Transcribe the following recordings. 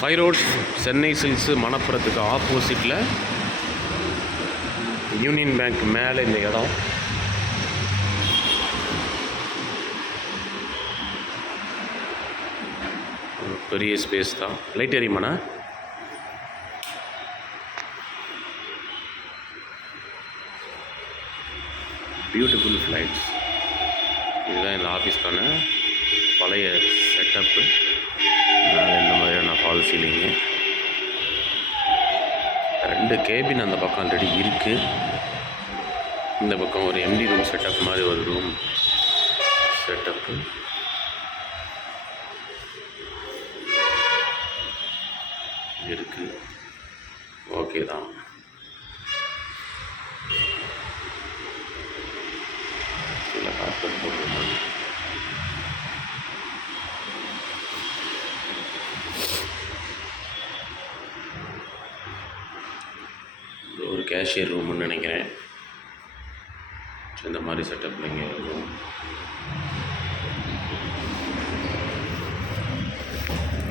High roads Chennai silks மணப்புறத்துக்கு ஆப்போசிட்டில் union bank மேலே இந்த இடம். பெரிய ஸ்பேஸ் தான். லைட் எரியுமாண்ணா? Beautiful flights. இதுதான் இந்த ஆஃபீஸ்க்கான பழைய செட்டப்பு. மேலே இந்த மாதிரியான ஃபால் சீலிங்கு. 2 கேபின் அந்த பக்கம் ஆல்ரெடி இருக்குது. இந்த பக்கம் ஒரு எம்டி ரூம் செட்டப் மாதிரி ஒரு ரூம் செட்டப்பு. இருக்குது. ஓகே தான். கீழே கார்பெட் போட்டுருந்தாங்க. ஒரு கேஷியர் ரூம்னு நினைக்கிறேன். இந்த மாதிரி செட்டப்பில் இங்கே இருக்கும்.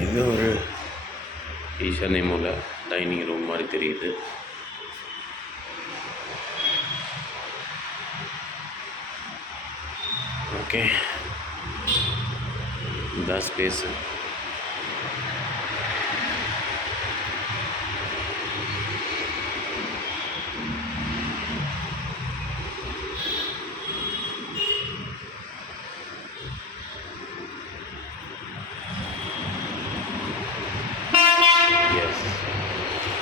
இது ஒரு ஈசானிய மூலை டைனிங் ரூம் மாதிரி தெரியுது. ஓகே, இந்த ஸ்பேஸு.